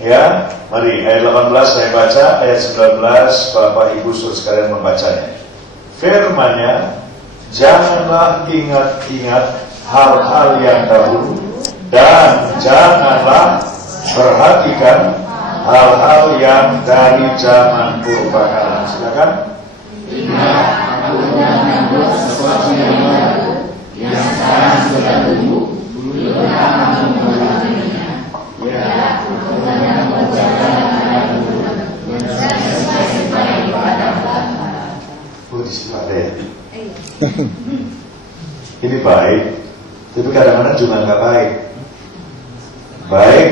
Ya, mari ayat 18 saya baca, ayat 19 Bapak Ibu Saudara sekalian membacanya. Firman-Nya, janganlah ingat-ingat hal-hal yang dahulu, dan janganlah perhatikan hal-hal yang dari zaman purbakala. Silakan. Ingat, aku hendak membuat sesuatu yang baru, yang sekarang sudah tumbuh, belum kamu mengetahuinya. Ya, aku hendak membuat jalan yang baru, yang sesuai pada Bapa. Oh, di situ ada ya. Ini baik, tapi kadang-kadang juga nggak baik. Baik,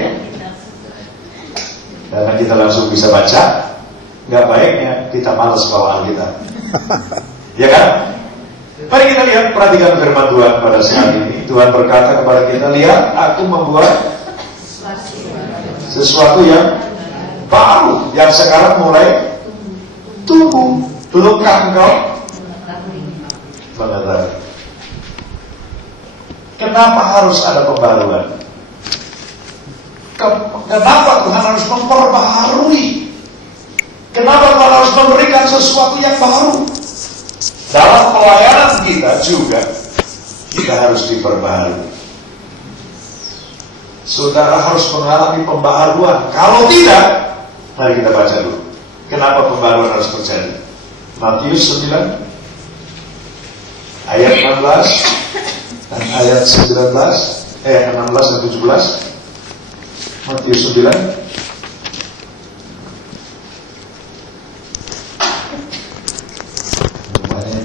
karena kita langsung bisa baca. Nggak baiknya kita malas bawa Alkitab. Ya kan? Mari kita lihat, perhatikan firman Tuhan pada saat ini. Tuhan berkata kepada kita, lihat, aku membuat sesuatu yang baru, yang sekarang mulai tumbuh. Belumkah engkau mengetahui? Kenapa harus ada pembaruan? Kenapa Tuhan harus memperbaharui? Kenapa Tuhan harus memberikan sesuatu yang baru? Dalam pelayanan kita juga, kita harus diperbaharui. Saudara harus mengalami pembaharuan. Kalau tidak, mari kita baca dulu. Kenapa pembaharuan harus terjadi? Matius 9 ayat 16 dan ayat 19, 16 dan 17. Matius 9.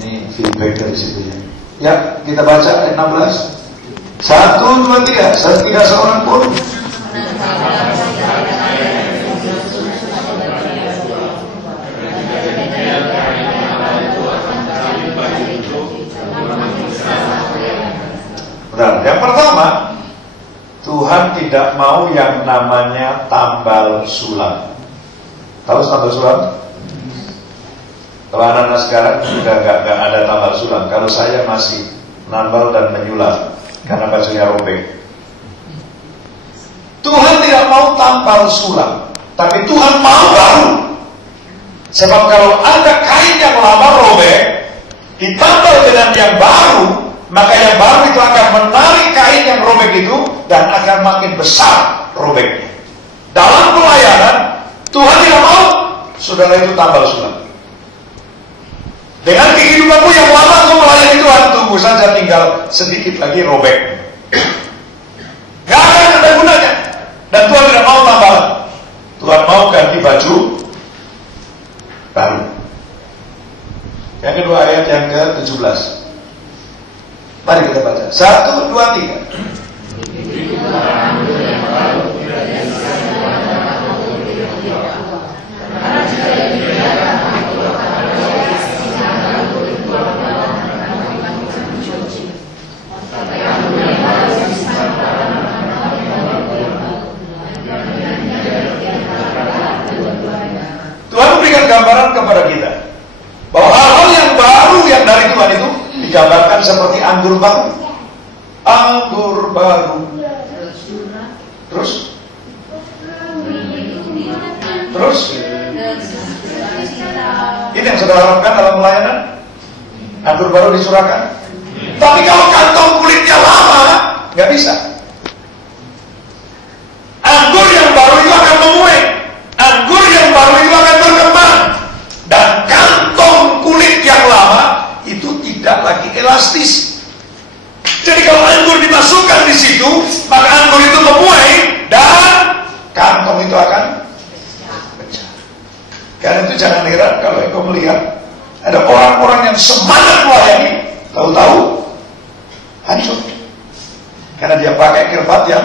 Ini feedback dari situ ya. Ya, kita baca ayat 16. 1, 2, 3. Tidak seorang pun. Benar. Yang pertama, Tuhan tidak mau yang namanya tambal sulam. Tahu tambal sulam? Kalau anak-anak sekarang sudah nggak ada tambal sulam. Kalau saya masih nambal dan menyulam karena bajunya robek. Tuhan tidak mau tambal sulam, tapi Tuhan mau baru. Sebab kalau ada kain yang lama robek ditambal dengan yang baru, maka yang baru itu akan menarik kain yang robek itu dan akan makin besar robeknya. Dalam pelayanan, Tuhan tidak mau saudara itu tambal sulam. Dengan kehidupanmu yang lama untuk melayani Tuhan, tunggu saja tinggal sedikit lagi robek. Gak akan ada gunanya. Dan Tuhan tidak mau tambahan. Tuhan mau ganti baju baru. Yang kedua, ayat yang ke-17. Mari kita baca. 1, 2, 3. Tuhan memberikan gambaran kepada kita bahwa hal-hal yang baru yang dari Tuhan itu digambarkan seperti anggur baru. Anggur baru. Terus? Ini yang saudara harapkan dalam pelayanan? Anggur baru disurahkan. Tapi kalau kantong kulitnya lama, nggak bisa. Anggur yang baru itu akan memuai. Anggur yang baru itu akan berkembang. Dan kantong kulit yang lama itu tidak lagi elastis. Jadi kalau anggur dimasukkan di situ, maka anggur itu memuai dan kantong itu akan pecah. Karena itu jangan heran kalau engkau melihat ada orang-orang yang semangat melayani, tahu-tahu hancur. Karena dia pakai kirbat yang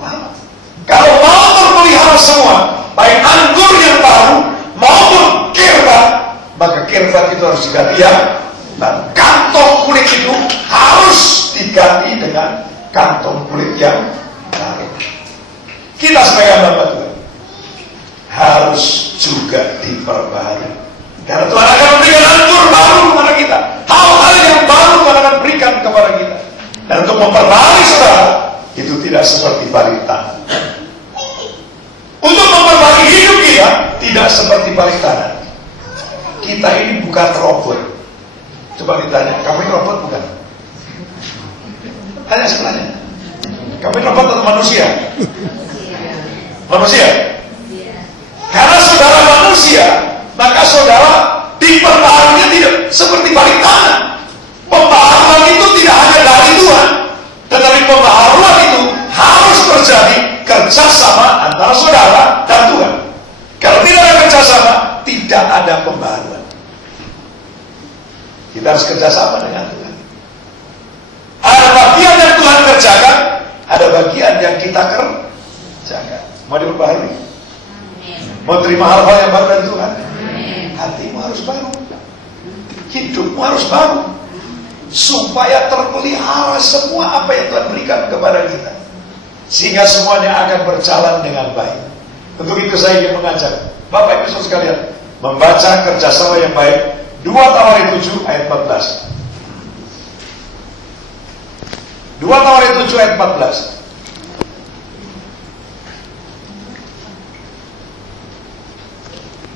lama. Kalau mau terpelihara semua, baik anggur yang baru maupun kirbat, maka kirbat itu harus diganti ya. Dan kantong kulit itu harus diganti dengan kantong kulit yang baru. Kita sebagai hamba Tuhan harus juga diperbaharui. Karena Tuhan akan memberikan anggur baru kepada kita. Hal-hal yang baru Tuhan akan berikan kepada kita. Dan untuk memperbaharui saudara, itu tidak seperti balita. Kalau ditanya, kamu ini robot bukan? Tanya sebenarnya, kamu ini robot atau manusia? Manusia. Karena saudara manusia, maka saudara diperbaharunya tidak seperti balik tangan. Pembaharuan itu tidak hanya dari Tuhan, tetapi pembaharuan itu harus terjadi kerjasama antara saudara dan Tuhan. Kalau tidak ada kerjasama, tidak ada pembaharuan. Kita harus kerjasama dengan Tuhan. Ada bagian yang Tuhan kerjakan, ada bagian yang kita kerjakan. Mau diperbaharui? Mau terima hal-hal yang baru dari Tuhan? Hatimu harus baru, hidupmu harus baru, supaya terpelihara semua apa yang Tuhan berikan kepada kita, sehingga semuanya akan berjalan dengan baik. Untuk itu saya ingin mengajak Bapak Ibu Saudara sekalian membaca kerjasama yang baik 2 Tawarik 7 ayat 14. 2 Tawarik 7 ayat 14.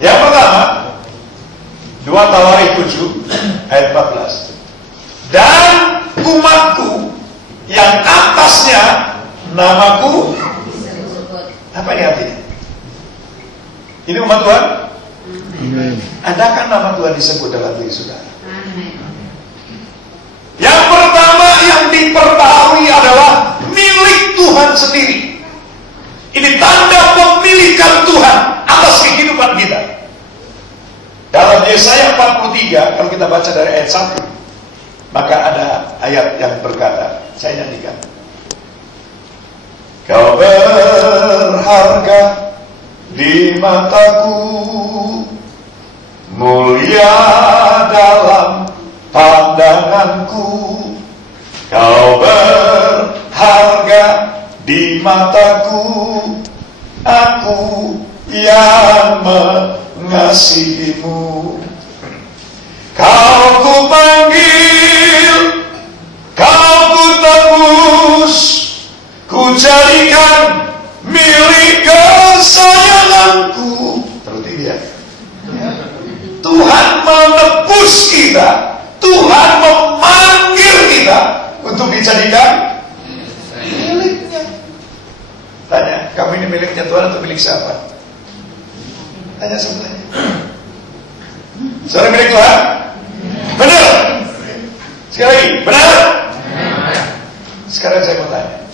Yang pertama, 2 Tawarik 7 ayat 14. Dan umatku yang atasnya namaku. Apa ini artinya? Ini umat Tuhan? Amin. Adakah nama Tuhan disebut dalam diri saudara? Yang pertama yang diperbaharui adalah milik Tuhan sendiri. Ini tanda pemilikan Tuhan atas kehidupan kita. Dalam Yesaya 43, kalau kita baca dari ayat 1, maka ada ayat yang berkata, saya nyanyikan. Kau berharga di mataku, mulia dalam pandanganku. Kau berharga di mataku, aku yang mengasihimu. Kau ku panggil, kau ku tebus, ku jadikan milik kesayanganku. Seperti dia. Tuhan menebus kita, Tuhan memanggil kita untuk dijadikan miliknya. Tanya, kamu ini miliknya Tuhan atau milik siapa? Tanya sebenarnya. Saudara milik Tuhan? Benar? Sekali lagi, benar? Sekarang saya mau tanya,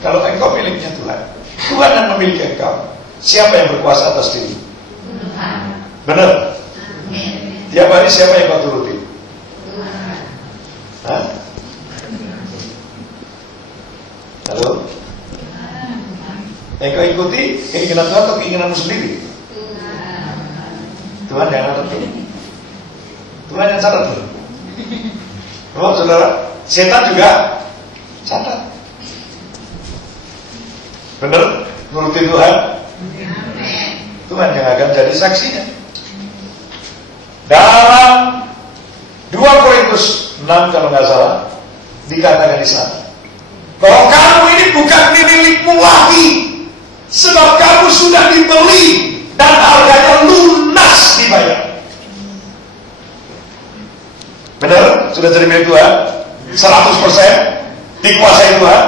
kalau engkau miliknya Tuhan, Tuhan yang memiliki engkau, siapa yang berkuasa atas diri? Tuhan. Benar? Tiap hari siapa yang kau turuti? Tuhan. Hah? Halo? Yang kau ikuti keinginan Tuhan atau keinginanmu sendiri? Tuhan yang atur. Tuhan yang catat. Oh saudara, setan juga catat. Benar? Nuruti Tuhan. Tuhan yang akan jadi saksinya. Dalam 2 Korintus 6 kalau nggak salah dikatakan di sana bahwa kamu ini bukan milikmu lagi, sebab kamu sudah dibeli dan harganya lunas dibayar. Benar? Sudah jadi milik Tuhan 100%, dikuasai Tuhan.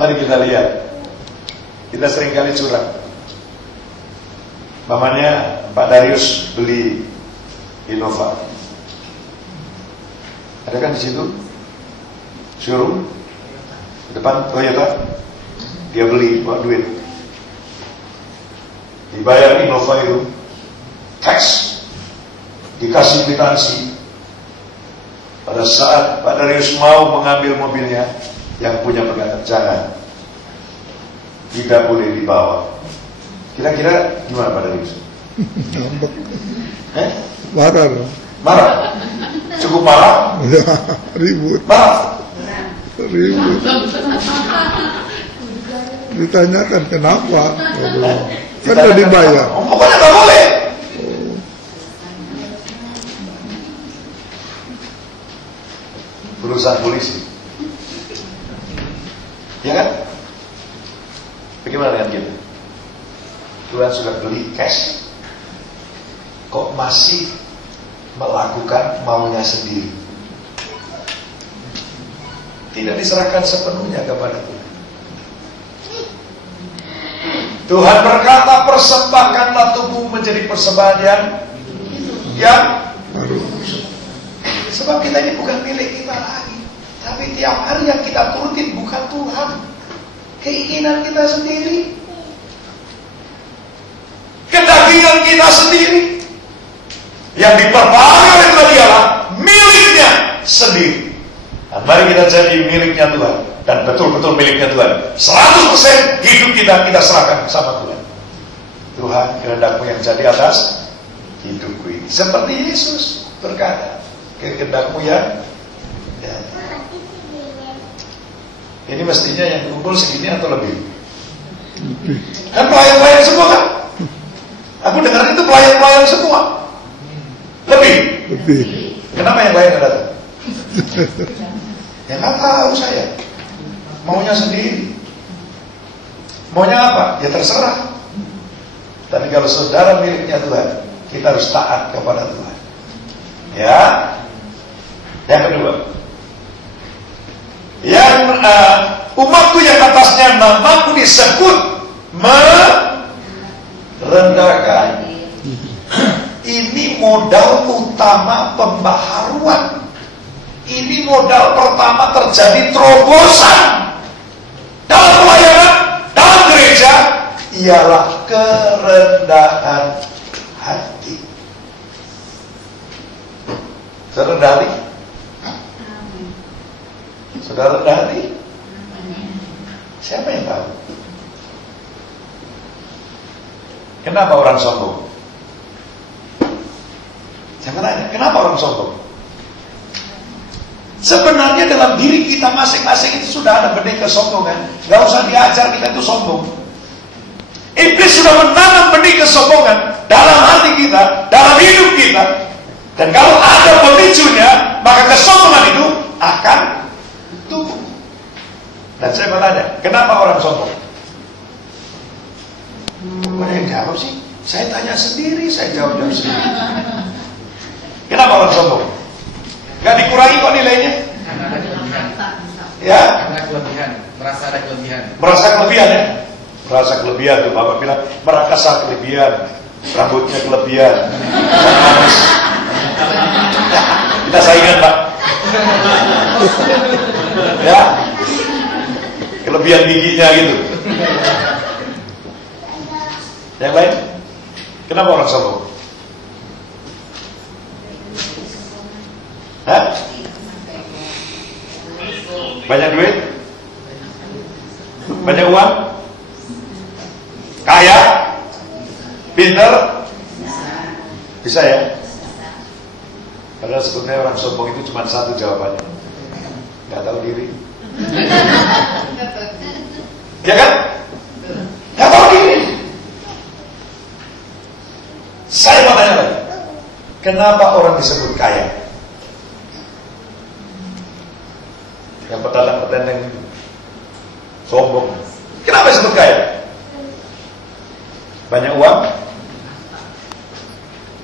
Mari kita lihat. Kita seringkali curang. Mamanya Pak Darius beli Innova. Ada kan di situ showroom depan Toyota. Dia beli buat duit. Dibayar Innova itu tax, dikasih kwitansi. Pada saat Pak Darius mau mengambil mobilnya, yang punya berkata, jangan, tidak boleh dibawa. Kira-kira gimana Pak Darius? Ngambek. Marah. Marah? Cukup marah? Ribut. Marah? Ribut. Ditanyakan kenapa? Kan udah dibayar. Pokoknya gak boleh. Perusahaan polisi, ya kan? Bagaimana dengan kita? Tuhan sudah beli cash, kok masih melakukan maunya sendiri. Tidak diserahkan sepenuhnya kepada Tuhan. Tuhan berkata, persembahkanlah tubuh menjadi persembahan yang sebab kita ini bukan milik kita lagi, tapi tiap hari yang kita turutin bukan Tuhan, keinginan kita sendiri, kedagingan kita sendiri, yang diperbaharui oleh Tuhan ialah miliknya sendiri. Dan mari kita jadi miliknya Tuhan, dan betul-betul miliknya Tuhan. 100% hidup kita serahkan sama Tuhan. Tuhan, kehendakmu yang jadi atas hidupku ini. Seperti Yesus berkata, kehendakmu yang jadi. Ini mestinya yang kumpul segini atau lebih? Kan pelayan-pelayan semua kan? Aku dengar itu pelayan-pelayan semua. Lebih? Kenapa yang lain datang? Ya nggak tahu saya. Maunya sendiri. Maunya apa? Ya terserah. Tapi kalau saudara miliknya Tuhan, kita harus taat kepada Tuhan. Ya. Yang kedua, yang umatku yang atasnya namaku disebut merendahkan. Ini modal utama pembaharuan. Ini modal pertama terjadi terobosan dalam pelayanan, dalam gereja, ialah kerendahan hati. Saudara rendah hati? Saudara rendah hati? Siapa yang tahu? Kenapa orang sombong? Jangan tanya, kenapa orang sombong? Sebenarnya dalam diri kita masing-masing itu sudah ada benih kesombongan. Gak usah diajar kita itu sombong. Iblis sudah menanam benih kesombongan dalam hati kita, dalam hidup kita. Dan kalau ada pemicunya, maka kesombongan itu akan tumbuh. Dan saya bertanya, kenapa orang sombong? Mana yang jawab sih? Saya tanya sendiri, saya jawab sendiri. Kenapa orang sombong? Gak dikurangi kok nilainya? Karena ada kelebihan. Ya? Karena kelebihan, merasa ada kelebihan. Merasa kelebihan ya? Merasa kelebihan tuh Bapak bilang, merasa kelebihan, rambutnya kelebihan, manis. Kita saingan Pak. Ya? Kelebihan giginya gitu. Yang lain? Kenapa orang sombong? Hah? Banyak duit? Banyak uang? Kaya? Pinter? Bisa ya? Padahal sebetulnya orang sombong itu cuma satu jawabannya, nggak tahu diri. Ya kan? Nggak tahu diri. Saya mau tanya lagi, kenapa orang disebut kaya? Yang petani-petani yang sombong, kenapa disebut kaya? Banyak uang?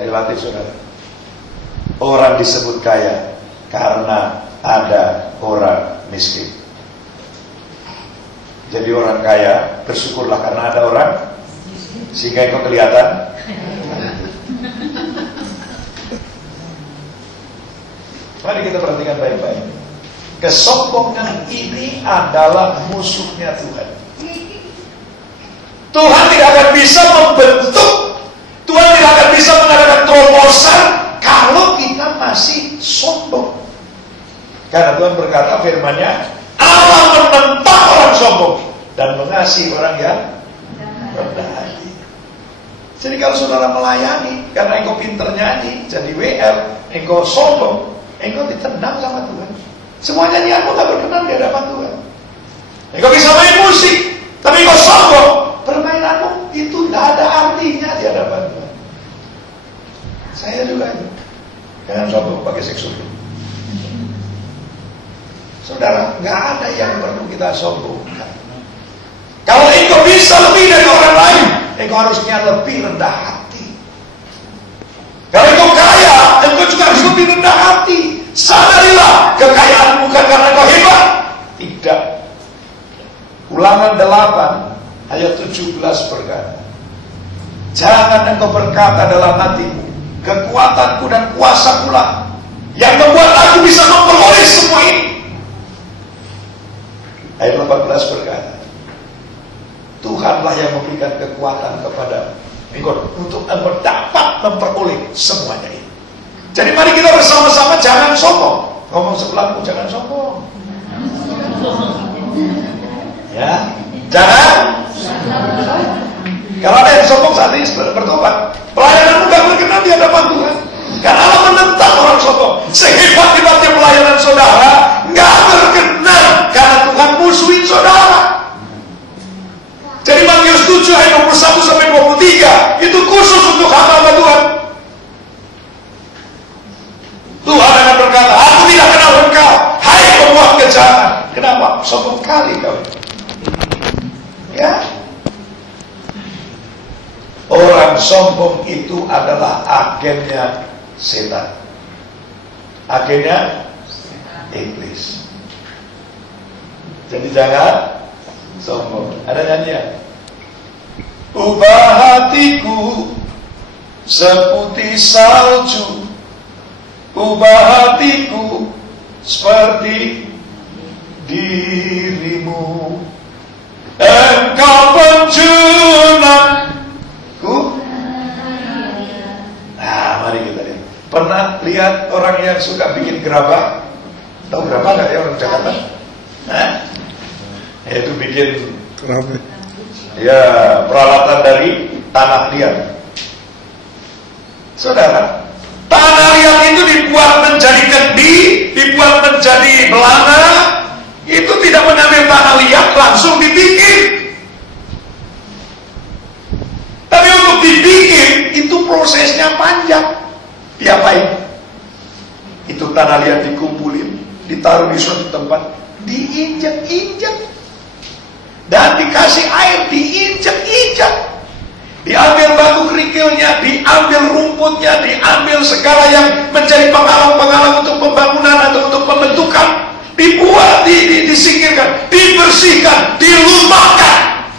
Relatif saudara. Orang disebut kaya karena ada orang miskin. Jadi orang kaya, bersyukurlah karena ada orang, sehingga itu kelihatan. Mari kita perhatikan baik-baik. Kesombongan ini adalah musuhnya Tuhan. Tuhan tidak akan bisa membentuk, Tuhan tidak akan bisa mengadakan terobosan kalau kita masih sombong. Karena Tuhan berkata firman-Nya, Allah menentang orang sombong dan mengasihi orang yang rendah hati. Jadi kalau saudara melayani karena engkau pinter nyanyi, jadi WL, engkau sombong, engkau ditendang sama Tuhan. Semua nyanyianmu tak berkenan di hadapan Tuhan. Engkau bisa main musik, tapi engkau sombong, permainanmu itu tidak ada artinya di hadapan Tuhan. Saya juga itu. Jangan sombong pakai seksual. Saudara, nggak ada yang perlu kita sombongkan. Kalau engkau bisa lebih dari orang lain, engkau harusnya lebih rendah hati. Kalau engkau kaya, engkau juga 8 ayat 17 berkata, jangan engkau berkata dalam hatimu, kekuatanku dan kuasaku lah yang membuat aku bisa memperoleh semua ini. Ayat 18 berkata, Tuhanlah yang memberikan kekuatan kepada engkau untuk engkau dapat memperoleh semuanya ini. Jadi mari kita bersama-sama jangan sombong. Ngomong sebelahmu, jangan sombong. Ya, jangan. Kalau ada yang sombong saat ini bertobat. Pelayananmu gak berkenan di hadapan Tuhan. Karena Allah menentang orang sombong. Sehebat-hebatnya pelayanan saudara gak berkenan karena Tuhan musuhin saudara. Jadi Matius 7 ayat 21 sampai 23 itu khusus untuk hamba Tuhan. Tuhan akan berkata, aku tidak kenal engkau, hai pembuat kejahatan. Kenapa? Sombong kali kau. Ya. Orang sombong itu adalah agennya setan. Agennya iblis. Jadi jangan sombong. Ada nyanyian. Ubah hatiku seputih salju, ubah hatiku seperti dirimu. Engkau penjunanku. Nah, mari kita lihat. Pernah lihat orang yang suka bikin gerabah? Tahu gerabah nggak ya orang Jakarta? Nah, itu bikin ya peralatan dari tanah liat. Saudara, tanah liat itu dibuat menjadi kendi, dibuat menjadi belana. Itu tidak mengambil tanah liat langsung dibikin. Tapi untuk dibikin itu prosesnya panjang. Diapain? Itu tanah liat dikumpulin, ditaruh di suatu tempat, diinjak-injak, dan dikasih air, diinjak-injak. Diambil batu kerikilnya, diambil rumputnya, diambil segala yang menjadi penghalang-penghalang untuk pembangunan atau untuk pembentukan, dibuat, disingkirkan, dibersihkan, dilumahkan.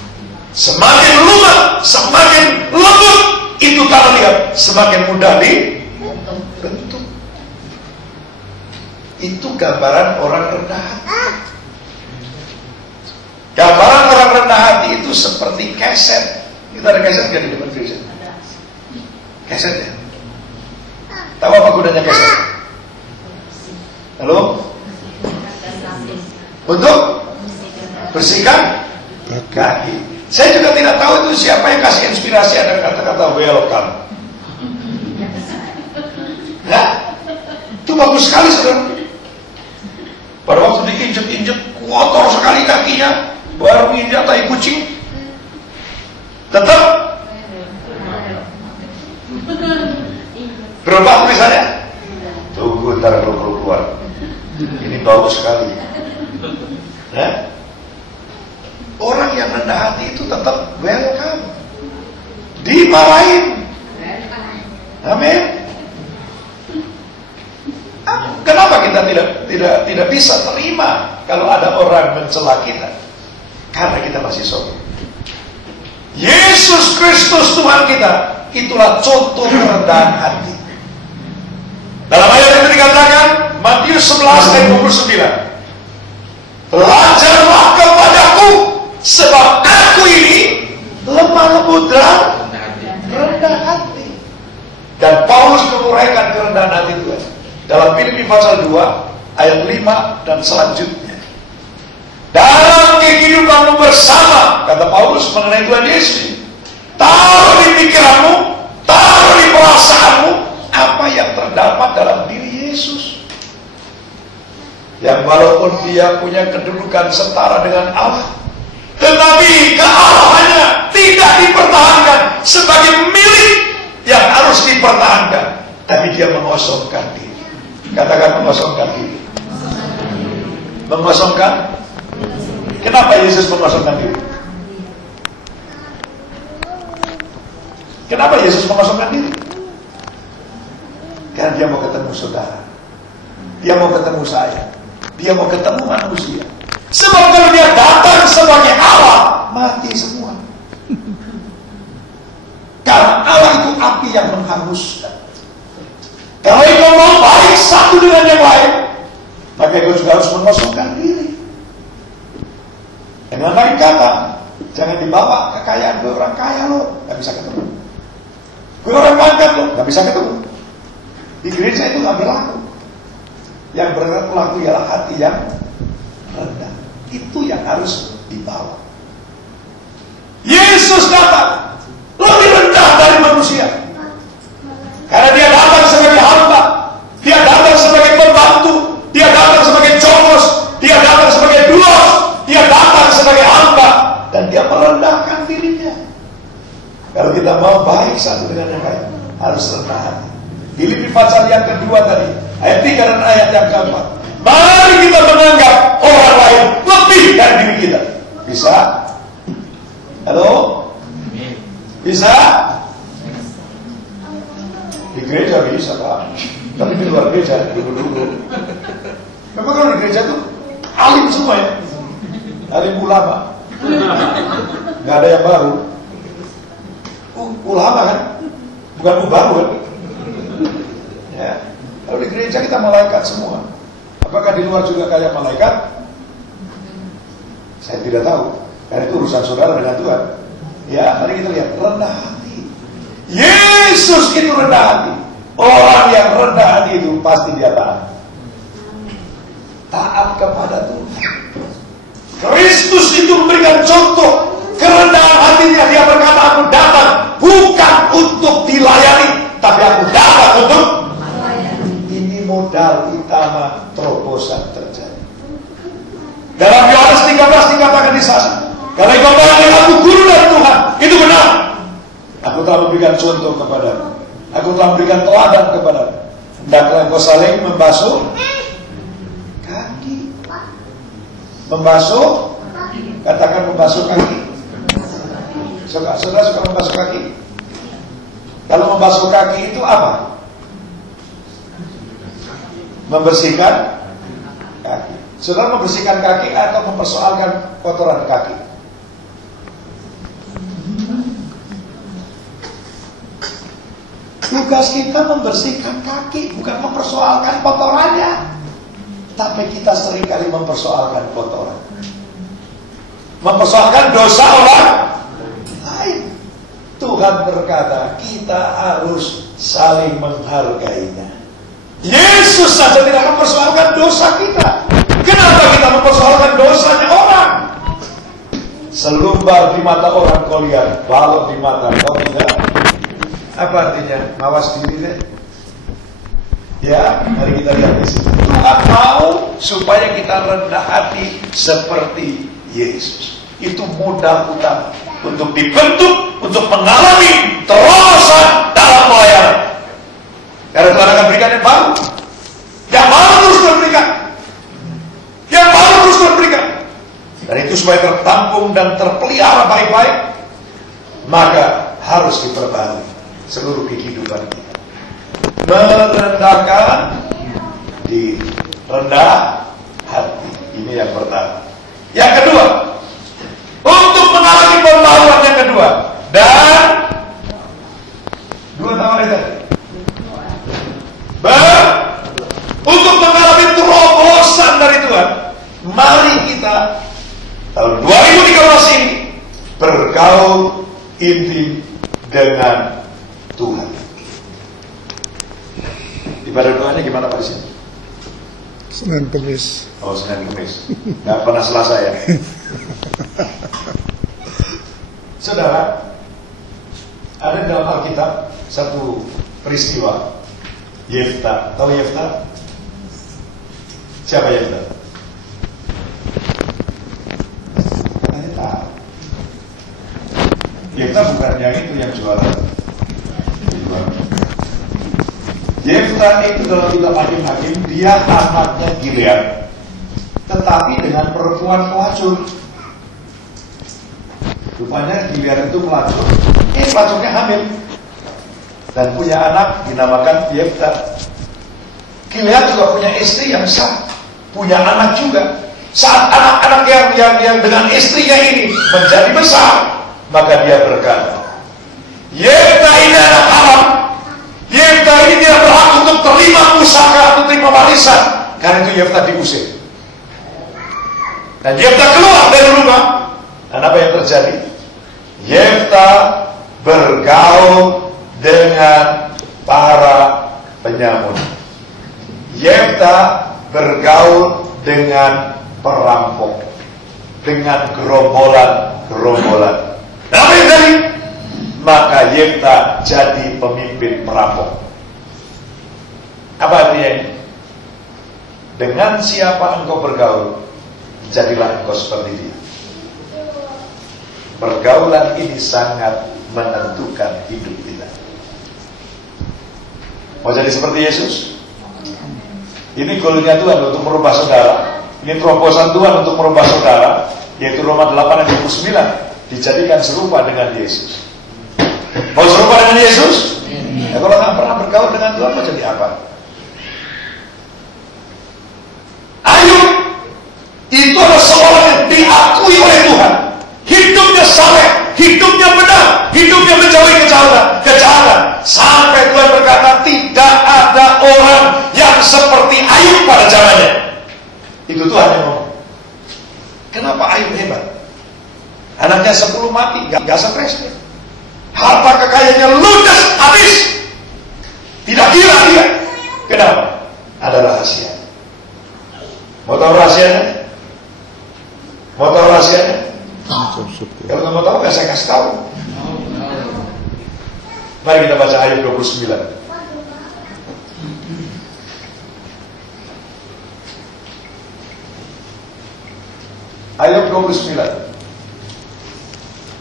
Semakin lumat, semakin lembut itu tanah liat, semakin mudah dibentuk. Itu gambaran orang rendah hati. Gambaran orang rendah hati itu seperti keset. Kita ada keset gak di depan gereja? Keset ya? Tahu apa gunanya keset? Halo? Untuk bersihkan kaki. Saya juga tidak tahu itu siapa yang kasih inspirasi ada kata-kata welcome. Nah, itu bagus sekali saudara. Pada waktu diinjek-injek kotor sekali kakinya, baru injak tai kucing, tetap berubah tulisannya. Tunggu ntar kalau keluar. Ini bagus sekali. Nah, orang yang rendah hati itu tetap welcome. Dimarahin. Amin. Kenapa kita tidak bisa terima kalau ada orang mencela kita? Karena kita masih sombong. Yesus Kristus Tuhan kita, itulah contoh kerendahan hati. Dalam ayat itu dikatakan, Matius 11 ayat 29, belajarlah kepadaku, sebab aku ini lemah lembut dan rendah hati. Dan Paulus menguraikan kerendahan hati Tuhan dalam Filipi pasal 2 ayat 5 dan selanjutnya. Dalam kehidupanmu bersama, kata Paulus mengenai Tuhan Yesus, taruh di pikiranmu, taruh di perasaanmu apa yang terdapat dalam diri Yesus, yang walaupun dia punya kedudukan setara dengan Allah, tetapi kealahannya tidak dipertahankan sebagai milik yang harus dipertahankan, tapi dia mengosongkan diri. Katakan mengosongkan diri. Mengosongkan. Kenapa Yesus mengosongkan diri? Kenapa Yesus mengosongkan diri? Karena dia mau ketemu saudara, dia mau ketemu saya, dia mau ketemu manusia. Sebab kalau dia datang sebagai Allah, mati semua. Karena Allah itu api yang menghanguskan. Kalau engkau mau baik satu dengan yang lain, maka engkau juga harus mengosongkan diri. Dengan lain kata, jangan dibawa kekayaan gue orang kaya lo, gak bisa ketemu. Gue orang pangkat lo, gak bisa ketemu. Di gereja itu gak berlaku. Yang berlaku ialah hati yang rendah. Itu yang harus dibawa. Yesus datang lebih rendah dari manusia. Karena dia datang sebagai hamba, dia datang sebagai pembantu, dia datang sebagai jongos, dia datang sebagai dulos, dia datang sebagai hamba, dan dia merendahkan dirinya. Kalau kita mau baik satu dengan yang lain, harus rendah hati. Filipi pasal yang kedua tadi, ayat 3 dan ayat yang keempat. Mari kita menganggap orang lain lebih dari diri kita. Bisa? Halo? Bisa? Di gereja bisa, Pak. Tapi di luar gereja, dulu. Memang kalau di gereja tuh alim semua ya. Alim ulama. Gak ada yang baru. Ulama kan? Bukan baru kan? Ya. Kalau di gereja kita malaikat semua. Apakah di luar juga kayak malaikat? Saya tidak tahu. Karena itu urusan saudara dengan Tuhan. Ya, mari kita lihat rendah hati. Yesus itu rendah hati. Orang yang rendah hati itu pasti dia taat. Taat kepada Tuhan. Kristus itu memberikan contoh kerendahan hatinya. Dia berkata, aku datang bukan untuk dilayani, tapi aku datang untuk melayani. Ini modal utama terobosan terjadi. Dalam Yohanes 13 dikatakan di sana, karena engkau panggil aku guru dan Tuhan, itu benar. Aku telah memberikan contoh kepadamu. Aku telah memberikan teladan kepadamu. Hendaklah engkau saling membasuh kaki. Membasuh, katakan membasuh kaki. Saudara suka membasuh kaki? Kalau membasuh kaki itu apa? Membersihkan kaki. Saudara membersihkan kaki atau mempersoalkan kotoran kaki? Tugas kita membersihkan kaki, bukan mempersoalkan kotorannya. Tapi kita seringkali mempersoalkan kotoran, mempersoalkan dosa orang lain. Tuhan berkata kita harus saling menghargainya. Yesus saja tidak mempersoalkan dosa kita. Kenapa kita mempersoalkan dosanya orang? Selumbar di mata orang kau lihat, balok di mata kau tidak. Apa artinya? Mawas diri deh. Ya, mari kita lihat di sini. Tuhan mau supaya kita rendah hati seperti Yesus. Itu modal utama untuk dibentuk, untuk mengalami terobosan dalam pelayanan. Karena Tuhan akan berikan yang baru. Yang baru terus terberikan. Yang baru terus terberikan. Dan itu supaya tertampung dan terpelihara baik-baik, maka harus diperbaharui seluruh kehidupan kita. Merendahkan diri, rendah hati. Ini yang pertama. Yang kedua, untuk mengalami pembaharuan yang kedua, dan dua tahun itu, untuk mengalami terobosan dari Tuhan, mari kita tahun 2013 ini bergaul intim dengan Tuhan. Ibadah doanya gimana Pak di sini? Senin Kemis. Oh, Senin Kemis. Nggak pernah Selasa ya. Saudara, ada dalam Alkitab satu peristiwa. Yefta, tahu Yefta? Siapa Yefta? Katanya tahu. Yefta bukan yang itu yang jualan. Yefta itu dalam kitab Hakim-Hakim, dia anaknya Gilead, tetapi dengan perempuan pelacur. Rupanya Gilead itu pelacur, pelacurnya hamil dan punya anak dinamakan Yefta. Gilead juga punya istri yang sah, punya anak juga. Saat anak-anak yang dengan istrinya ini menjadi besar, maka dia berkata, Yefta ini anak haram. Yefta ini tidak berhak untuk terima pusaka atau terima warisan. Karena itu Yefta diusir. Dan Yefta keluar dari rumah. Dan apa yang terjadi? Yefta bergaul dengan para penyamun. Yefta bergaul dengan perampok, dengan gerombolan. Dan apa yang terjadi? Maka Yefta jadi pemimpin perampok. Apa artinya ini? Dengan siapa engkau bergaul, jadilah engkau seperti dia. Pergaulan ini sangat menentukan hidup kita. Mau jadi seperti Yesus? Ini goalnya Tuhan untuk merubah saudara. Ini terobosan Tuhan untuk merubah saudara, yaitu Roma 8 ayat 29, dijadikan serupa dengan Yesus. Mau serupa dengan Yesus? Ya, kalau nggak pernah bergaul dengan Tuhan, mau jadi apa? Ayub itu adalah seorang yang diakui oleh Tuhan. Hidupnya saleh, hidupnya benar, hidupnya menjauhi kejahatan. Sampai Tuhan berkata, tidak ada orang yang seperti Ayub pada zamannya. Itu Tuhan yang ngomong. Kenapa Ayub hebat? Anaknya 10 mati, gak stres. Harta kekayaannya ludes, habis. Tidak gila dia. Kenapa? Ada rahasia. Mau tahu rahasianya? Mau tahu rahasianya? Kalau nggak mau tahu, ya saya kasih tahu. Mari kita baca ayat 29. Ayat 29.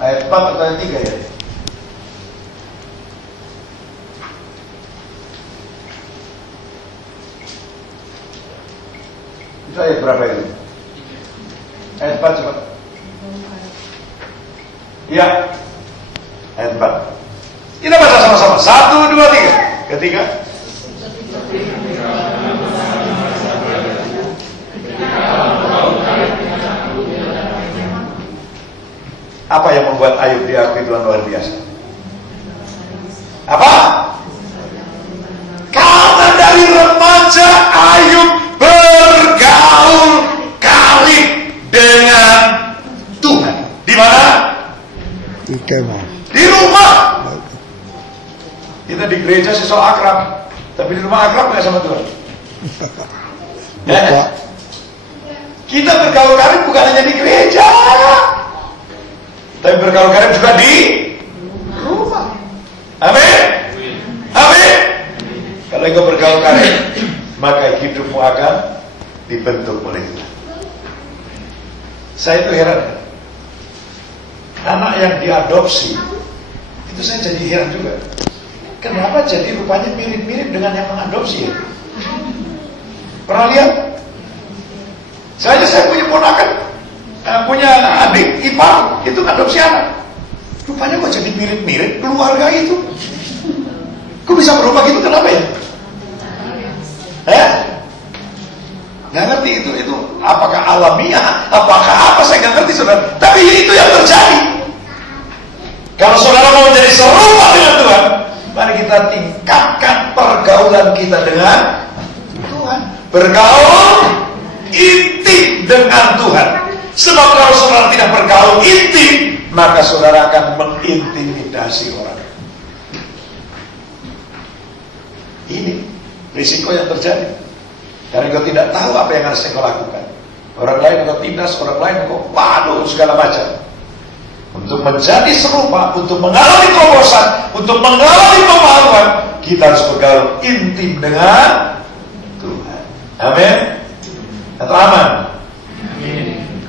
Ayat 4 atau ayat 3 ya? Itu ayat berapa itu? Ayat 4 coba. Ya, ayat 4. Kita baca sama-sama. 1, 2, 3. Ketiga. Apa yang membuat Ayub diakui Tuhan luar biasa? Apa? Karena dari remaja Ayub bergaul karib dengan Tuhan. Di mana? Di kemah. Di rumah. Kita di gereja sih so akrab, tapi di rumah akrab nggak sama Tuhan. Ya? Kita bergaul karib bukan hanya di gereja, tapi bergaul karib juga di rumah. Amin. Amin. Kalau engkau bergaul karib, maka hidupmu akan dibentuk oleh Tuhan. Saya itu heran. Anak yang diadopsi, itu saya jadi heran juga. Kenapa jadi rupanya mirip-mirip dengan yang mengadopsi ya? Pernah lihat? Saya punya ponakan, punya adik ipar, itu adopsi anak. Rupanya kok jadi mirip-mirip keluarga itu. Kok bisa berubah gitu, kenapa ya? Nggak ngerti itu apakah alamiah, apakah apa, saya nggak ngerti saudara. Tapi itu yang terjadi. Kalau saudara mau jadi serupa dengan Tuhan, mari kita tingkatkan pergaulan kita dengan Tuhan. Bergaul intim dengan Tuhan. Sebab kalau saudara tidak bergaul intim, maka saudara akan mengintimidasi orang. Ini risiko yang terjadi. Karena kau tidak tahu apa yang harus kau lakukan. Orang lain kau tindas, orang lain kau padu segala macam. Untuk menjadi serupa, untuk mengalami terobosan, untuk mengalami pemahaman, kita harus bergaul intim dengan Tuhan. Amin. Atau aman?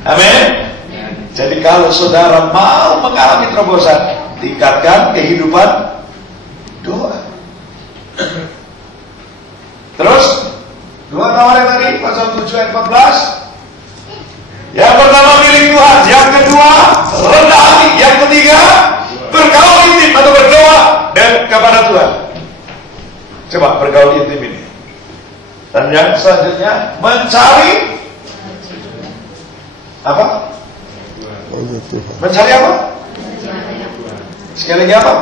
Amin. Jadi kalau saudara mau mengalami terobosan, tingkatkan kehidupan doa. Terus dua tawaran tadi, pasal 7 ayat 14. Yang pertama milik Tuhan, yang kedua rendah hati, yang ketiga bergaul intim atau berdoa dan kepada Tuhan. Coba bergaul intim ini. Dan yang selanjutnya mencari Apa? Wajah Tuhan. Mencari apa? Sekali lagi apa?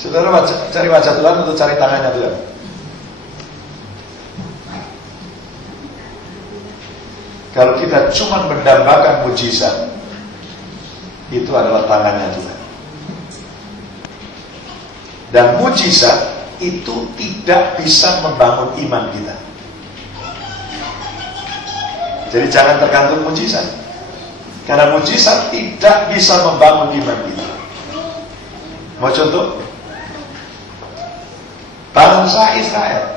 Saudara cari wajah Tuhan atau cari tangannya Tuhan? Kalau kita cuma mendambakan mujizat, itu adalah tangannya Tuhan. Dan mujizat itu tidak bisa membangun iman kita. Jadi jangan tergantung mujizat, karena mujizat tidak bisa membangun iman kita. Mau contoh? Bangsa Israel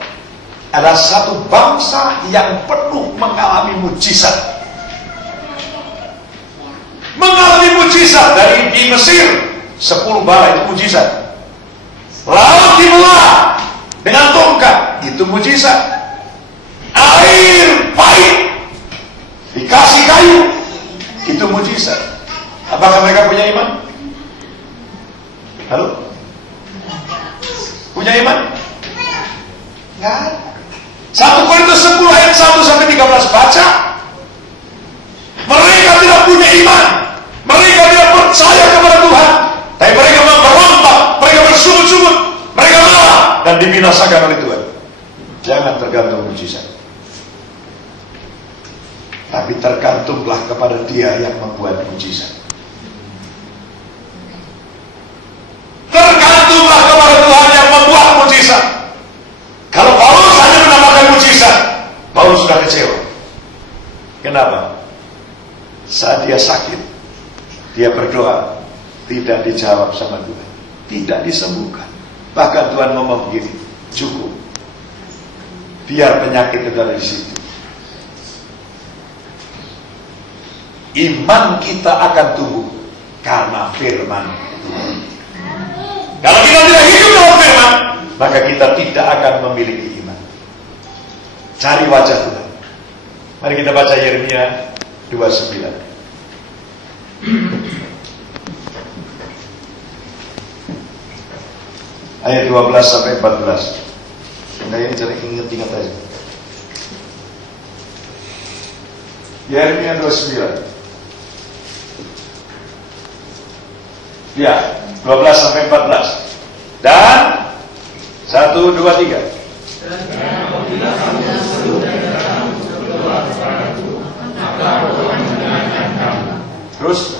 adalah satu bangsa yang penuh mengalami mujizat. Mengalami mujizat dari di Mesir, 10 bara itu mujizat. Laut dibelah dengan tongkat, itu mujizat. Air pahit dikasih kayu, itu mujizat. Apakah mereka punya iman? Halo? Punya iman? Enggak ada. 1 Korintus 10 ayat 1 sampai 13 baca. Mereka tidak punya iman, mereka tidak percaya kepada Tuhan, tapi mereka memberontak, mereka bersungut-sungut, mereka marah dan dibinasakan oleh Tuhan. Jangan tergantung mujizat, tapi tergantunglah kepada Dia yang membuat mujizat. Tergantunglah kepada Tuhan yang membuat mujizat. Kalau Paulus hanya menambahkan mujizat, Paulus sudah kecewa. Kenapa? Saat dia sakit, dia berdoa, tidak dijawab sama Tuhan, tidak disembuhkan. Bahkan Tuhan ngomong begini, cukup, biar penyakit itu ada di situ. Iman kita akan tumbuh karena firman Tuhan. Kalau kita tidak hidup dalam firman, maka kita tidak akan memiliki iman. Cari wajah Tuhan. Mari kita baca Yeremia 29. Ayat 12 sampai 14. Nah ini cari ingat-ingat aja. Yeremia 29. Ya, 12 sampai 14. Dan 1, 2, 3. Terus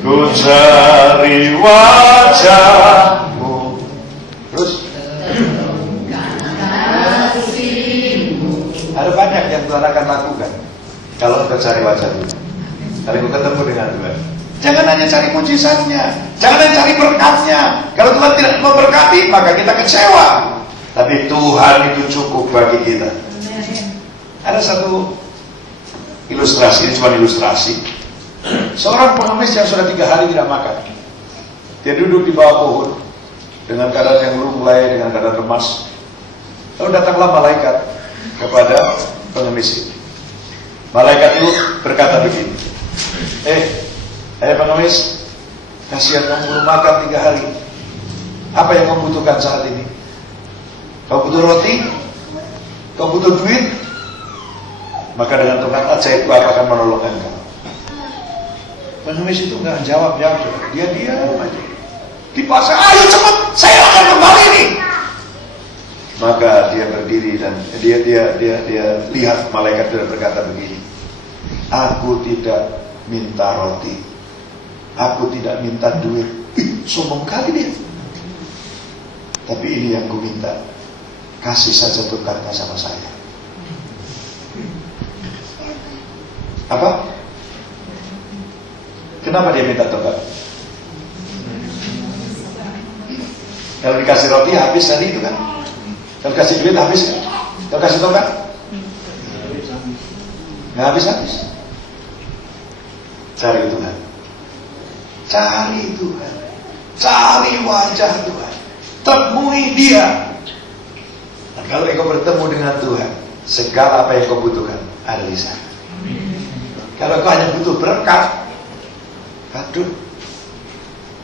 ku cari wajahmu. Terus ada banyak yang Tuhan akan lakukan kalau kita cari wajah Tuhan. Kalau kita ketemu dengan Tuhan, jangan hanya cari mujizatnya, jangan hanya cari berkatnya. Kalau Tuhan tidak memberkati, maka kita kecewa. Tapi Tuhan itu cukup bagi kita. Ada satu ilustrasi, ini cuma ilustrasi. Seorang pengemis yang sudah 3 hari tidak makan. Dia duduk di bawah pohon dengan keadaan yang lunglai, dengan keadaan lemas. Lalu datanglah malaikat kepada pengemis itu. Malaikat itu berkata begini, pengemis, kasihan kamu belum makan 3 hari. Apa yang kamu butuhkan saat ini? Kau butuh roti? Kau butuh duit? Maka dengan Tuhan ajaib aku akan menolong engkau. Pengemis itu nggak jawab, dia diam aja. Di pasar, ayo cepat, saya akan kembali nih. Maka dia berdiri dan dia lihat malaikat itu berkata begini, aku tidak minta roti, aku tidak minta duit. Sombong kali dia. Tapi ini yang ku minta, kasih saja tukarnya sama saya. Apa? Kenapa dia minta tukar? Kalau dikasih roti habis tadi itu kan? Kalau kasih duit habis kan? Kalau kasih tukar? Nggak habis-habis. Cari Tuhan. Cari Tuhan. Cari wajah Tuhan, temui Dia. Dan kalau engkau bertemu dengan Tuhan, segala apa yang kau butuhkan ada di sana. Kalau kau hanya butuh berkat, aduh,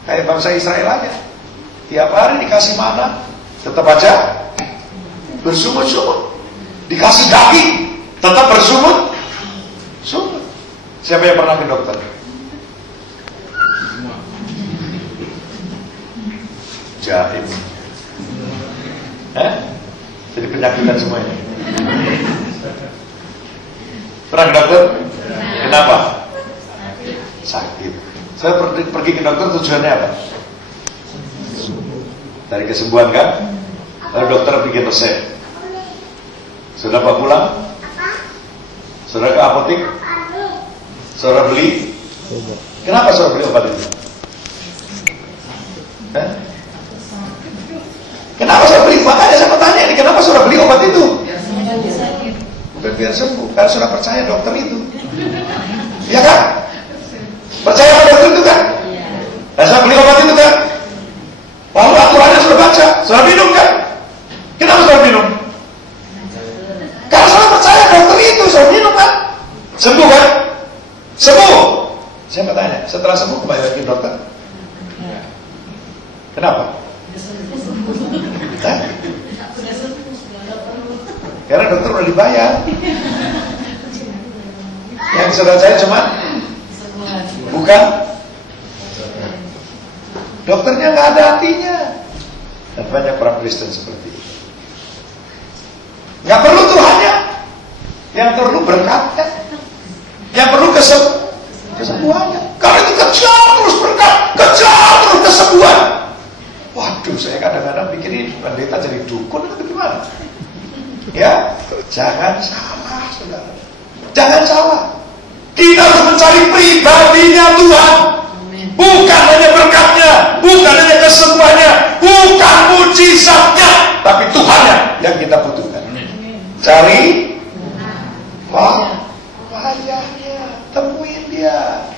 kayak bangsa Israel aja, tiap hari dikasih mana, tetap aja bersumut-sumut. Dikasih daging, tetap bersumut-sumut. Siapa yang pernah ke dokter? Jaim. Jadi penyakitan semuanya. Pernah ke dokter? Kenapa? Sakit. Saya pergi ke dokter tujuannya apa? Dari kesembuhan kan? Lalu dokter bikin resep. Sudah bawa pulang? Sudah ke apotek? Sudah beli? Kenapa sudah beli obat itu? Kenapa sudah beli? Makanya saya bertanya ini, kenapa sudah beli obat itu? Bukan biar sembuh, karena sudah percaya dokter itu. Iya kan? Percaya pada dokter itu kan? Dan saya beli obat itu kan? Lalu aturannya sudah baca, sudah minum kan? Kenapa sudah minum? Karena saya percaya dokter itu, sudah minum kan? Sembuh kan? Sembuh. Saya bertanya, setelah sembuh kembali lagi ke dokter. Kenapa? Karena dokter udah dibayar. Yang sudah saya cuma bukan dokternya nggak ada hatinya. Dan banyak orang Kristen seperti itu. Nggak perlu Tuhannya, yang perlu berkatnya, yang perlu kesembuhannya. Kalau itu kejar terus berkat, kejar terus kesembuhan. Waduh, saya kadang-kadang pikir ini pendeta jadi dukun atau gimana? Ya, jangan salah, saudara. Jangan salah. Kita harus mencari pribadinya Tuhan. Bukan hanya berkatnya, bukan hanya kesembuhannya, bukan mujizatnya, tapi Tuhannya yang kita butuhkan. Cari wajahnya, temuin Dia.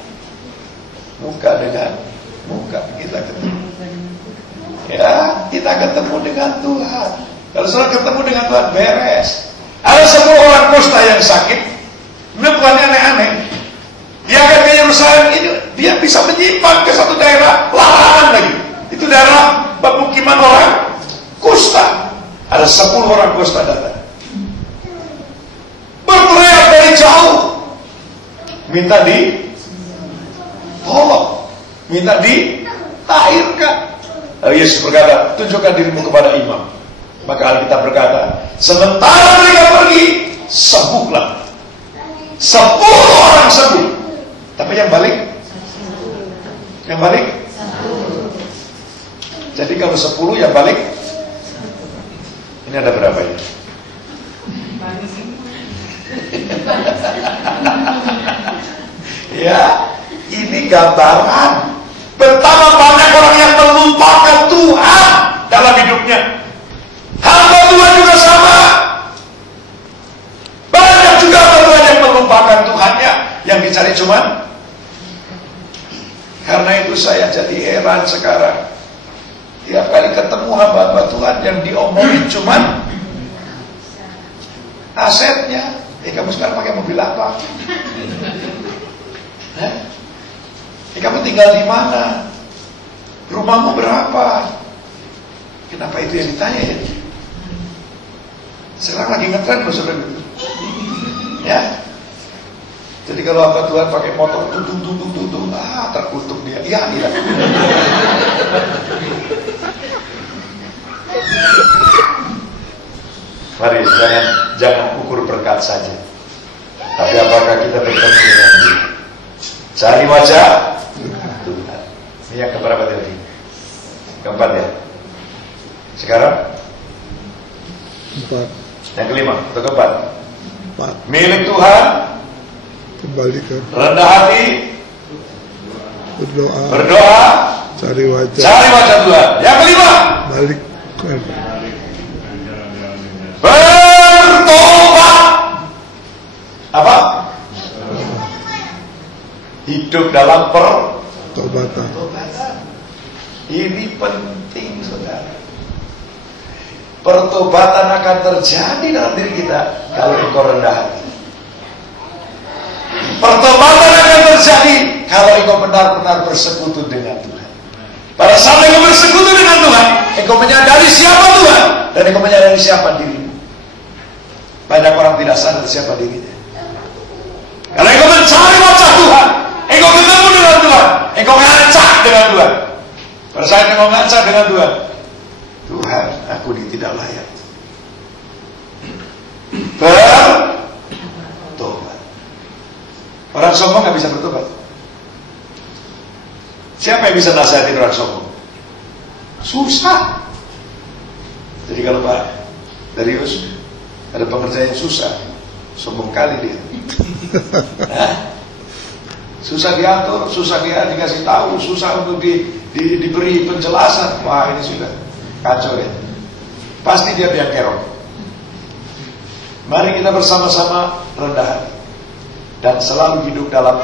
Muka dengan muka kita ketemu. Ya, kita ketemu dengan Tuhan. Kalau sudah ketemu dengan Tuhan, beres. Ada 10 orang kusta yang sakit. Ini bukannya aneh-aneh. Dia akan ke Yerusalem ini, dia bisa menyimpan ke satu daerah larangan lagi. Itu daerah pemukiman orang kusta. Ada 10 orang kusta datang. Berteriak dari jauh, minta ditolong, minta ditahirkan. Lalu Yesus berkata, tunjukkan dirimu kepada imam. Maka Alkitab berkata, sementara mereka pergi, sembuhlah. 10 orang sembuh. Tapi yang balik? Yang balik? Jadi kalau 10 yang balik, ini ada berapa ya? Ya, ini gambaran. Pertama, banyak orang yang melupakan Tuhan dalam hidupnya. Hamba Tuhan juga sama. Banyak juga hamba Tuhan yang melupakan Tuhannya, yang dicari cuman. Karena itu saya jadi heran sekarang. Tiap kali ketemu hamba-hamba Tuhan yang diomongin cuman asetnya. Kamu sekarang pakai mobil apa? Kamu tinggal di mana? Rumahmu berapa? Kenapa itu yang ditanya ya? Sekarang lagi ngetren loh saudara itu. Ya. Jadi kalau hamba Tuhan pakai motor tutung, terkutuk dia. Iya, iya. Mari jangan ukur berkat saja, tapi apakah kita bertemu dengan Dia? Cari wajah Tuhan. Ini yang keberapa tadi? Keempat ya. Sekarang 4. Yang kelima atau keempat? 4. Milik Tuhan, Kembali ke rendah hati, berdoa, cari wajah Tuhan. Yang kelima, balik bertobat. Apa? Hidup dalam pertobatan. Ini penting, saudara. Pertobatan akan terjadi dalam diri kita kalau engkau rendah hati. Pertobatan akan terjadi kalau engkau benar-benar bersekutu dengan Tuhan. Pada saat engkau bersekutu dengan Tuhan, engkau menyadari siapa Tuhan dan engkau menyadari siapa dirimu. Banyak orang tidak sadar siapa dirinya. Kalau engkau mencari wajah Tuhan, engkau ketemu dengan Tuhan, engkau ngacak dengan Tuhan. Pada saat engkau ngacak dengan Tuhan, Tuhan, aku tidak layak. Bertobat. Orang sombong nggak bisa bertobat. Siapa yang bisa nasihatin orang sombong? Susah. Jadi kalau Pak Darius ada pengerjaan yang susah, sombong kali dia. Susah diatur, susah dia dikasih tahu, susah untuk diberi penjelasan. Wah, ini sudah kacau ya. Pasti dia biang kerok. Mari kita bersama-sama rendah hati dan selalu hidup dalam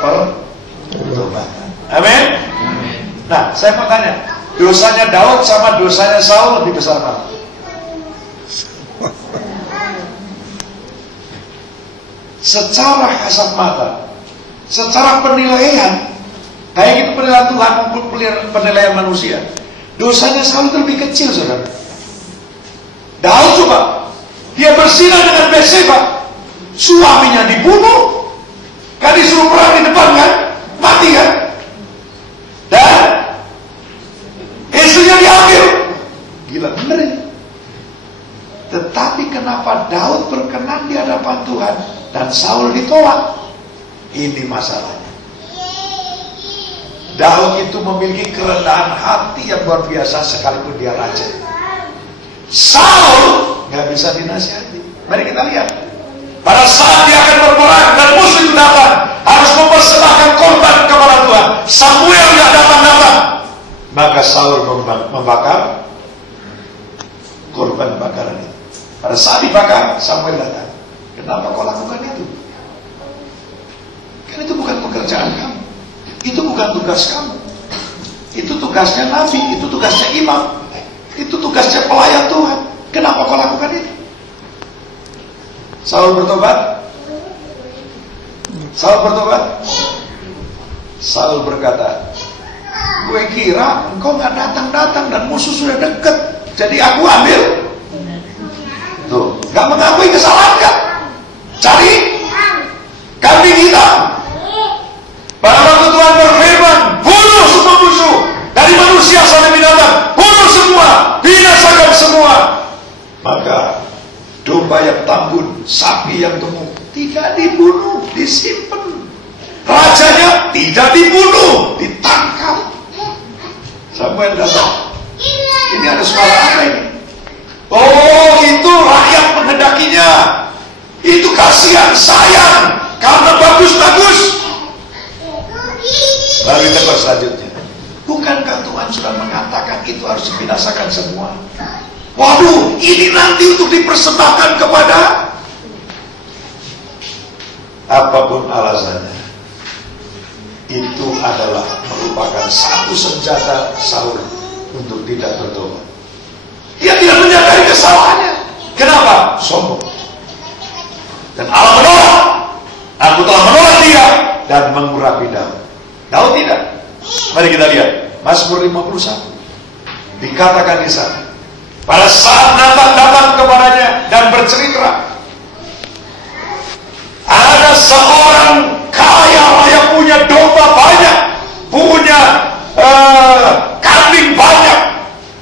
pertobatan. Amin. Nah, saya mau tanya, dosanya Daud sama dosanya Saul lebih besar mana? Secara kasat mata, secara penilaian, baik itu penilaian Tuhan maupun penilaian manusia, dosanya Saul itu lebih kecil, saudara. Daud coba, dia berzina dengan Batseba, suaminya dibunuh, kan disuruh perang di depan kan, mati kan, dan istrinya diambil, gila bener ini. Tetapi kenapa Daud berkenan di hadapan Tuhan dan Saul ditolak? Ini masalahnya. Daud itu memiliki kerendahan hati yang luar biasa sekalipun dia raja. Saul nggak bisa dinasihati. Mari kita lihat. Pada saat dia akan berperang dan musuh itu datang, harus mempersembahkan korban kepada Tuhan. Samuel yang datang, maka Saul membakar korban bakaran itu. Pada saat dibakar, Samuel datang. Kenapa kau lakukan itu? Kan itu bukan pekerjaan kamu. Itu bukan tugas kamu. Itu tugasnya nabi, itu tugasnya imam, itu tugasnya pelayan Tuhan. Kenapa kau lakukan itu? Saul bertobat? Saul bertobat? Saul berkata, gue kira engkau gak datang-datang dan musuh sudah dekat, jadi aku ambil. Tuh, gak mengakui kesalahan kan? Cari kambing hitam. Pada waktu Tuhan berfirman, bunuh semua musuh, dari manusia sampai binatang, bunuh semua, binasakan semua. Maka domba yang tambun, sapi yang gemuk tidak dibunuh, disimpan. Rajanya tidak dibunuh, ditangkap. Samuel datang. Ini ada suara apa ini? Oh, itu rakyat menghendakinya. Itu kasihan, sayang, karena bagus-bagus. Lalu tempat selanjutnya, bukankah Tuhan sudah mengatakan itu harus dibinasakan semua? Waduh, ini nanti untuk dipersembahkan kepada, apapun alasannya, itu adalah merupakan satu senjata Saul untuk tidak bertobat. Dia tidak menyadari kesalahannya. Kenapa? Sombong. Dan Allah menolak. Aku telah menolak dia dan mengurapi Daud. Daud tidak. Mari kita lihat Mazmur 51. Dikatakan di sana, pada saat Nathan datang kepadanya dan bercerita, ada seorang kaya raya punya domba banyak, punya kambing banyak,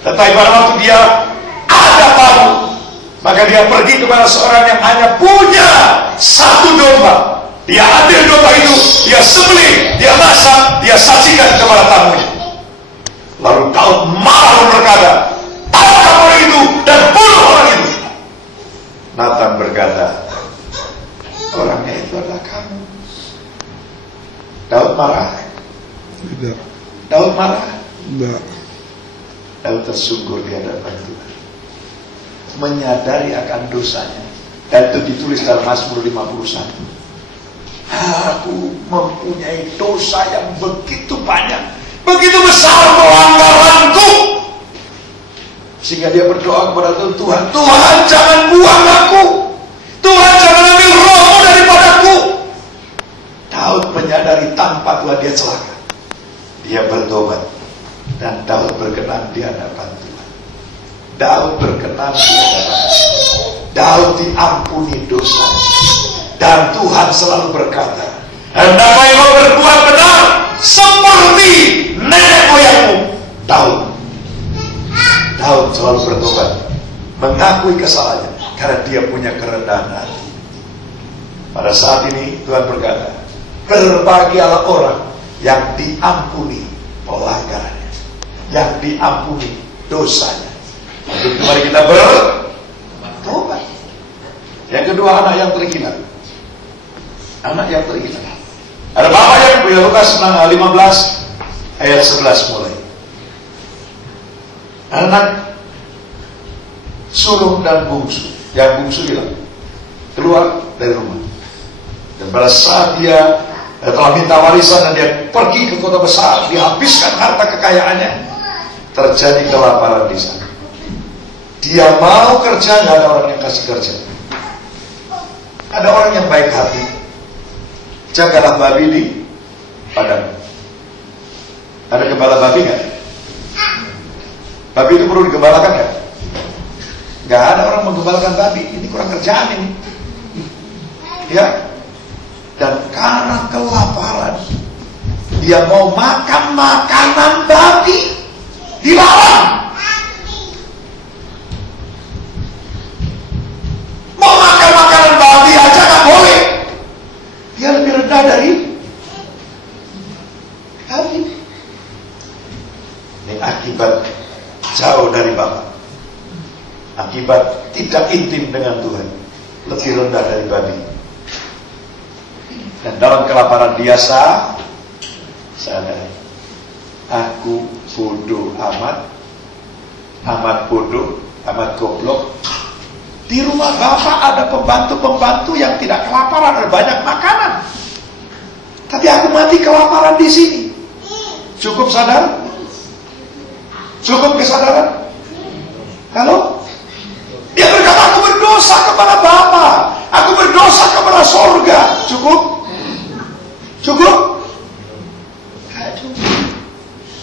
tetapi pada waktu dia ada tamu, maka dia pergi kepada seorang yang hanya punya satu domba. Dia ambil domba itu, dia sembelih, dia masak, dia sajikan kepada tamunya. Lalu Daud marah berkata, tangkap orang itu dan bunuh orang itu. Nathan berkata, orangnya itu adalah kamu. Daud marah? Tidak. Daud marah? Tidak. Daud tersungkur di hadapan Tuhan, menyadari akan dosanya, dan itu ditulis dalam Mazmur 51. Aku mempunyai dosa yang begitu banyak, Begitu besar pelanggaranku. Sehingga dia berdoa kepada Tuhan, Tuhan jangan buang aku. Tuhan jangan ambil rohmu daripadaku. Daud menyadari tanpa Tuhan dia celaka. Dia bertobat. Dan Daud berkenan di hadapan Tuhan. Daud berkenan di hadapan Tuhan. Daud diampuni dosa. Dan Tuhan selalu berkata, hendaklah engkau berbuat benar seperti nenek moyangmu Daud. Daud selalu bertobat, mengakui kesalahannya karena dia punya kerendahan hati. Pada saat ini Tuhan berkata, berbahagialah orang yang diampuni pelanggarannya, yang diampuni dosanya. Untuk itu mari kita bertobat. Yang kedua, anak yang tergila. Anak yang tergila. Ada bapak yang punya Lukas 15 ayat 11 mulai. Anak sulung dan bungsu. Yang bungsu bilang, keluar dari rumah. Dan pada saat dia telah minta warisan dan dia pergi ke kota besar, dihabiskan harta kekayaannya, terjadi kelaparan di sana. Dia mau kerja, nggak ada orang yang kasih kerja. Ada orang yang baik hati, jagalah babi di padang. Ada gembala babi nggak? Babi itu perlu digembalakan nggak? Nggak ada orang menggembalakan babi. Ini kurang kerjaan ini. Ya. Dan karena kelaparan, dia mau makan makanan babi, dilarang. Mau makan makanan babi aja nggak boleh. Dia lebih rendah dari babi. Ini akibat jauh dari Bapa. Akibat tidak intim dengan Tuhan, lebih rendah dari babi. Dan dalam kelaparan dia sadar, aku bodoh amat bodoh, amat goblok. Di rumah Bapak ada pembantu-pembantu yang tidak kelaparan, ada banyak makanan. Tapi aku mati kelaparan di sini. Cukup sadar? Cukup kesadaran? Halo? Dia berkata, aku berdosa kepada Bapa, aku berdosa kepada sorga. Cukup? Cukup?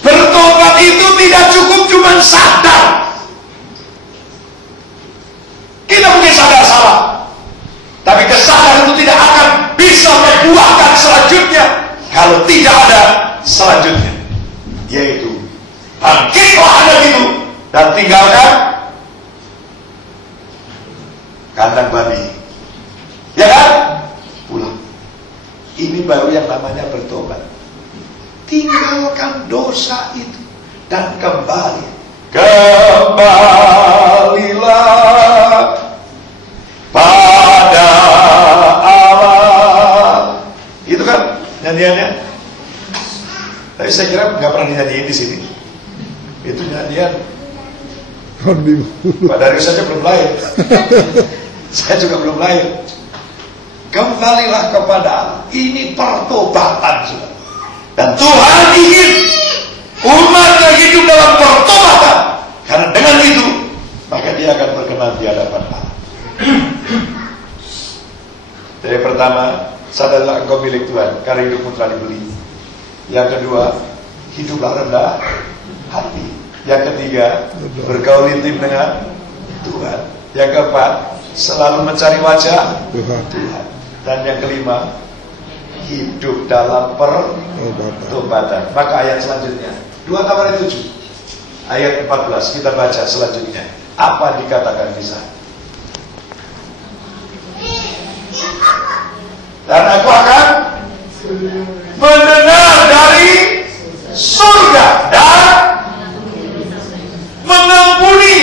Bertobat itu tidak cukup cuma sadar. Kita mungkin sadar salah, tapi kesadaran itu tidak akan bisa membuahkan selanjutnya kalau tidak ada selanjutnya, yaitu bangkitlah anak itu dan tinggalkan kandang babi, ya kan? Pulang. Ini baru yang namanya bertobat. Tinggalkan dosa itu dan kembalilah pada Allah. Itu kan nyanyiannya. Tapi saya kira nggak pernah dinyanyiin di sini. Itu nyanyian Pak Darius saja belum lahir. Saya juga belum lahir. Kembalilah kepada Allah. Ini pertobatan, saudara. Dan Tuhan ingin umatnya hidup dalam pertobatan. Karena dengan itu maka dia akan berkenan di hadapan Allah. Jadi pertama, sadarlah engkau milik Tuhan karena hidupmu telah dibeli. Yang kedua, hiduplah rendah hati. Yang ketiga, bergaul intim dengan Tuhan. Yang keempat, selalu mencari wajah Tuhan. Dan yang kelima, hidup dalam pertobatan. Maka ayat selanjutnya 2 Tawarik 7 ayat 14 kita baca selanjutnya. Apa dikatakan di sana? Dan aku akan mendengar dari surga dan mengampuni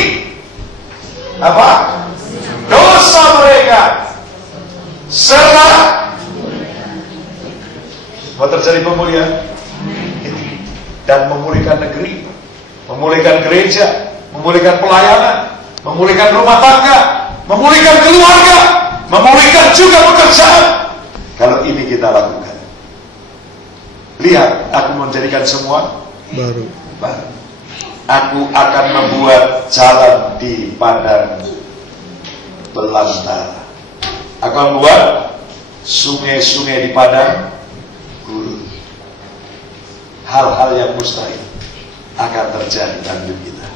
apa? Dosa mereka. Serta mau terjadi pemulihan dan memulihkan negeri, memulihkan gereja, memulihkan pelayanan, memulihkan rumah tangga, memulihkan keluarga, memulihkan juga pekerjaan. Kalau ini kita lakukan, lihat, aku menjadikan semua baru. baru. Aku akan membuat jalan di padang belantara. Aku akan membuat sungai-sungai di padang gurun. Hal-hal yang mustahil akan terjadi dalam hidup kita.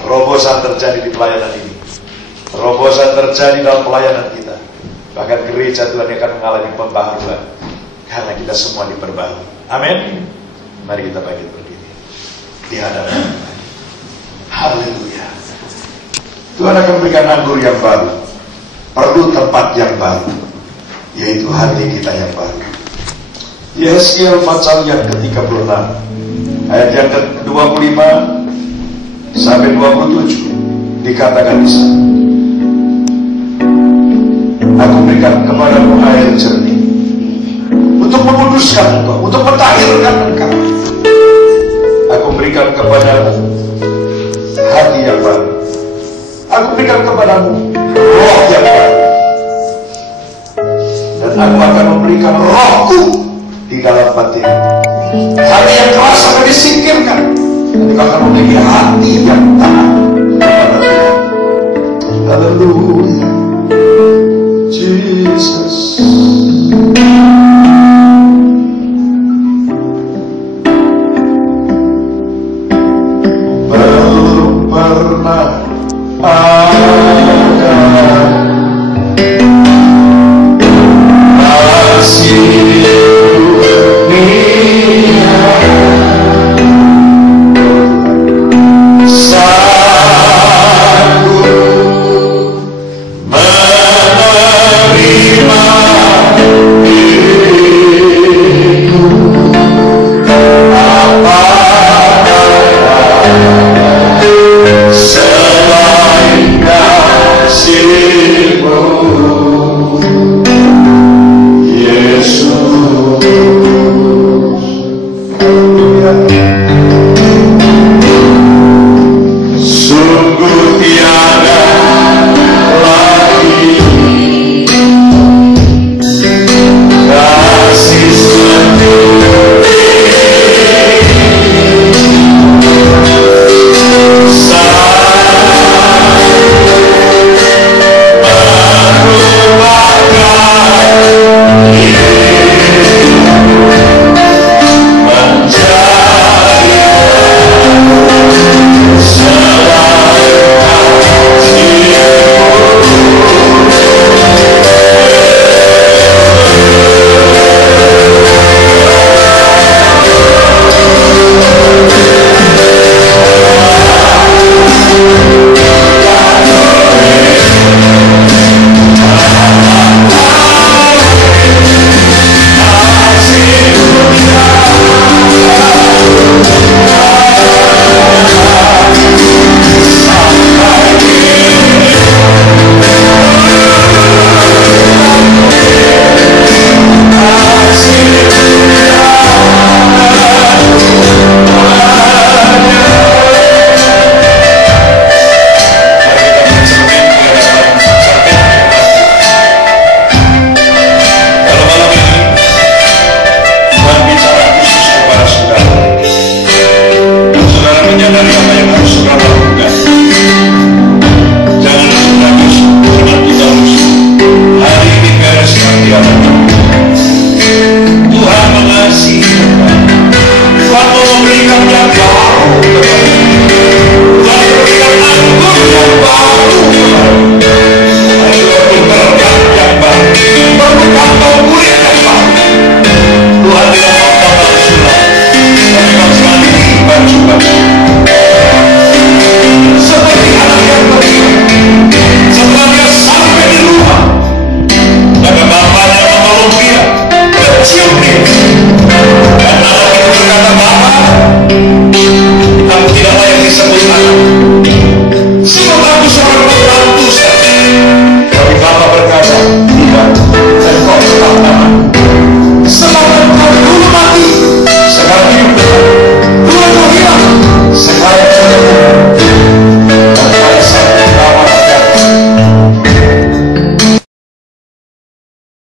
Terobosan terjadi di pelayanan ini. Terobosan terjadi dalam pelayanan kita. Bahkan gereja Tuhan akan mengalami pembaharuan karena kita semua diperbaharui. Amin. Mari kita bangkit berdiri di hadapan Tuhan. Haleluya. Tuhan akan memberikan anggur yang baru. Perlu tempat yang baru, yaitu hati kita yang baru. Yeskiel pasal yang ke-36 ayat yang ke-25 sampai 27 dikatakan di sana, aku berikan kepadamu air jernih untuk menguduskan engkau, untuk mentahirkan engkau. Aku berikan kepadamu hati yang baru. Aku berikan kepadamu roh yang baru. Dan aku akan memberikan rohku di dalam batin. Hati yang keras akan disingkirkan. Dan engkau akan memiliki hati yang taat kepada Tuhan. Haleluya. Jesus.